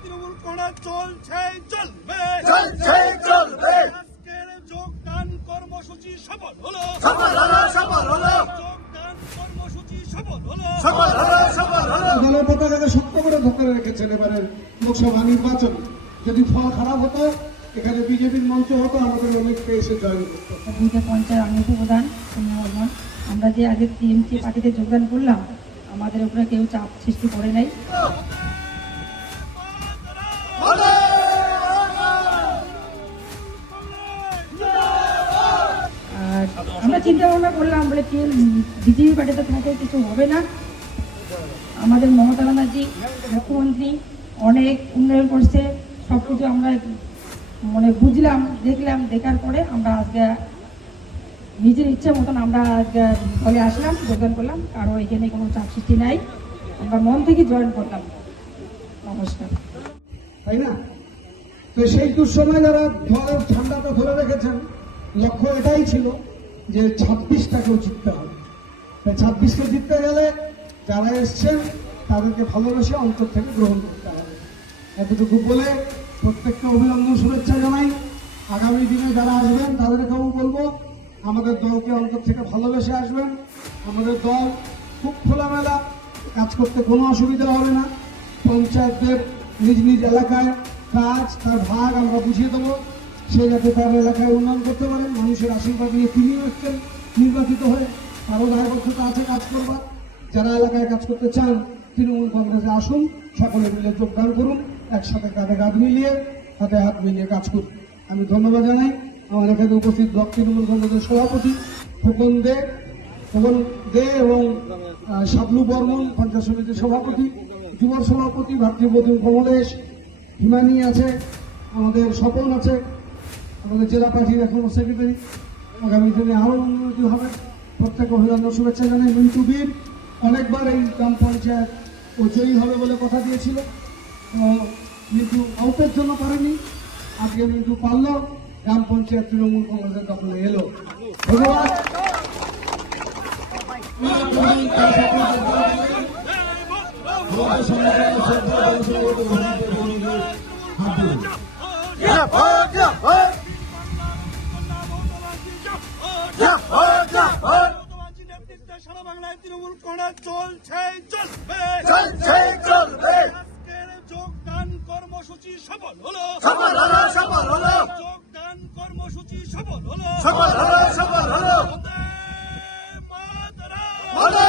তৃণমূল কংগ্রেস চলছে চলবে চলছে চলবে আজকের যোগদান কর্মসূচি সফল হলো সফল হলো সফল হলো যোগদান কর্মসূচি সফল হলো সফল হলো সফল হলো দলের পতাকাকে শক্ত করে ধরে রেখেছেন এবারের লোকসভা নির্বাচন যদি ফল খারাপ হতো এখানে বিজেপির মঞ্চ হতো আমাদের অনেককে এসে জয়েন করতো দুইটা পঞ্চায়েত আমি বর্মন আমরা যে আগে টিএমসি পার্টিতে যোগদান করলাম আমাদের উপরে কেউ চাপ সৃষ্টি করে নাই। আর আমরা চিন্তা ভাবনা করলাম বলে কি বিজেপি পার্টিতে থাকে কিছু হবে না। আমাদের মমতা ব্যানার্জি, মুখ্যমন্ত্রী অনেক উন্নয়ন করছে। সব কিছু আমরা মানে বুঝলাম, দেখলাম, দেখার পরে আমরা আজকে নিজের ইচ্ছে মতন আমরা দলে আসলাম, যোগদান করলাম। কারও এখানে কোনো চাপ সৃষ্টি নাই। আমরা মন থেকে জয়েন করলাম। নমস্কার। তাই না? তো সেই দুঃসময় যারা দলের ঠান্ডাটা ধরে রেখেছেন, লক্ষ্য এটাই ছিল যে ছাব্বিশটাকেও জিততে হবে। তাই ছাব্বিশকে জিততে গেলে যারা এসছেন, তাদেরকে ভালোবেসে অন্তর থেকে গ্রহণ করতে হবে। এতটুকু বলে প্রত্যেককে অভিনন্দন, শুভেচ্ছা জানাই। আগামী দিনে যারা আসবেন, তাদেরকেও বলব আমাদের দলকে অন্তর থেকে ভালোবেসে আসবেন। আমাদের দল খুব খোলামেলা, কাজ করতে কোনো অসুবিধা হবে না। পঞ্চায়েতদের নিজ নিজ এলাকায় কাজ, তার ভাগ আমরা বুঝিয়ে দেবো। সে যাতে তার এলাকায় উন্নয়ন করতে পারে মানুষের আশীর্বাদ নিয়ে তিনিও এসছেন নির্বাচিত হয়ে। আরও দায়বদ্ধতা আছে কাজ করবার। যারা এলাকায় কাজ করতে চান, তৃণমূল কংগ্রেসে আসুন, সকলে মিলে যোগদান করুন। একসাথে কাঁধে কাঁধ মিলিয়ে হাতে হাত মিলিয়ে কাজ করুন। আমি ধন্যবাদ জানাই। আমার এখানে উপস্থিত ব্লক তৃণমূল কংগ্রেসের সভাপতি ফুকন দে ফুকন দে এবং শাবলু বর্মন, পঞ্চায়েত সমিতির সভাপতি, যুব সভাপতি ভাতৃপ্রতিম কমলেশ, হিমানি আছে, আমাদের স্বপন আছে, আমাদের জেলা পার্টির এখন সেক্রেটারি আগামী দিনে আরও উন্নতি হবে। প্রত্যেক অভিনন্দন শুভেচ্ছা জানাই। মিন্টু বীর, অনেকবার এই গ্রাম পঞ্চায়েত ও জয়ী হবে বলে কথা দিয়েছিল। মিন্টু আউটের জন্য পারেনি। আজকে মিন্টু পারল। গ্রাম পঞ্চায়েত তৃণমূল কংগ্রেসের দখলে এলো সারা বাংলায় তৃণমূল কংগ্রেস চলছে কর্মসূচি সফল হলো। সফল হলো সফল হলো। বন্দে